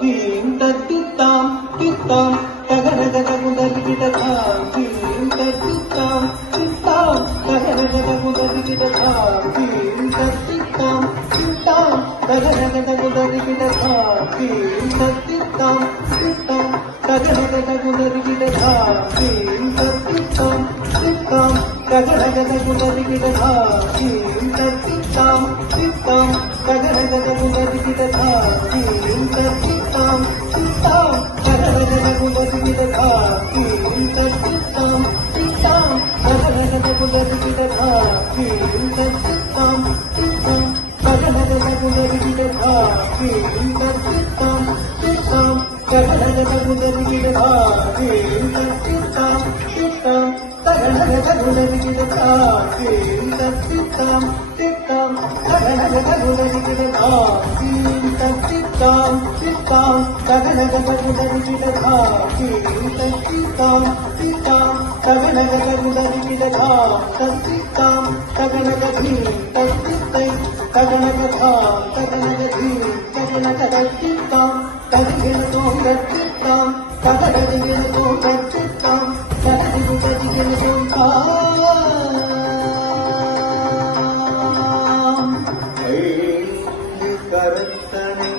theme தத்தித்தாம் தித்தாம் தகரகதகுதரிகிடதாம் தீம் தத்தித்தாம் தித்தாம் தகரகதகுதரிகிடதாம் தீம் தத்தித்தாம் தித்தாம் தகரகதகுதரிகிடதாம் தீம் தத்தித்தாம் தித்தாம் தகரகதகுதரிகிடதாம் தீம் தத்தித்தாம் தித்தாம் தகரகதகுதரிகிடதாம் தீம் தத்தித்தாம் தித்தாம் தகரகதகுதரிகிடதாம் தீம் தத்தித்தாம் தித்தாம் தகரகதகுதரிகிடதாம் தீம் தத்தித்தாம் தித்தாம் தகரகதகுதரிகிடதாம் தீம் தத்தித்தாம் தித்தாம் தகரகதகுதரிகிடதாம் தீம் தத்தித்தாம் தித்தாம் தகரகதகுதரிகிடதாம் தீம் தத்தித்தாம் தித்தாம் தகரகதகுதரிகிடதாம் தீம் தத்தித்தாம் தித்தாம் தகரகதகுதரிகிடதாம் தீம் தத்தித்தாம் தித்தாம் தகரகதகுதரிகிடதாம் தீம் தத்தித்தாம் தித்தாம் தகரகதகுதரிகிடதாம் தத்தித்தாம் தகரகதீம் தத்தித்தை தகரகதாம் தகரகதீம் தகரகதத்தித்தாம் தகரகதோம் தத்தித்தாம் தகரகதோம் தத்தித்தாம் தகரகதோம் தாம் ஐந்து கருத்தனை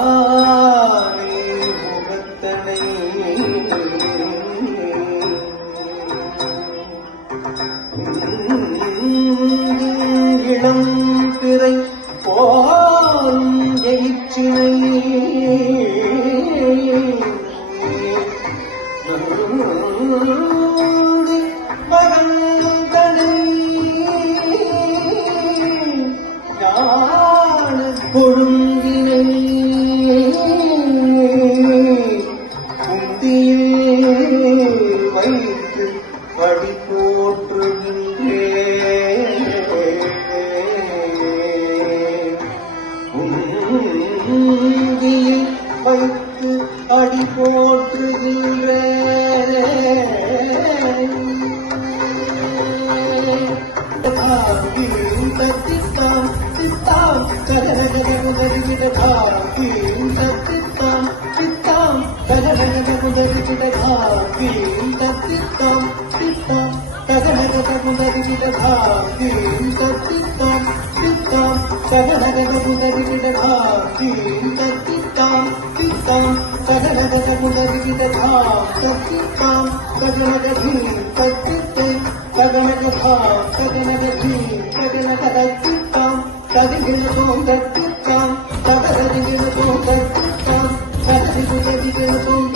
ஆனே முகத்தனை இளம் பிறை போல் எயிற்றினை மகந்தனை ஞான கொழுந்தினை குந்தியில் வைத்து படி போற்றுகின்றேன் குந்தியில் வைத்து அடி போற்றுகின்றேன் தத்தித்தாம் தித்தாம் தகரகதகுதரிகிடதாம் தீம் தத்தித்தாம் தித்தாம் தகரகதகுதரிகிடதாம் தீம் தத்தித்தாம் தித்தாம் தகரகதகுதரிகிடதாம் தீம் தத்தித்தாம் தித்தாம் தகரகதகுதரிகிடதாம் தீம் தத்தித்தாம் தித்தாம் தகரகதகுதரிகிடதாம் தத்தித்தாம் தகரகதீம் தத்தித்தை தகரகதாம் தகரகதீம் தகரகதத்தித்தாம் தகரகதோம் தத்தித்தாம் தகரகதோம் தத்தித்தாம் தகரகதோம்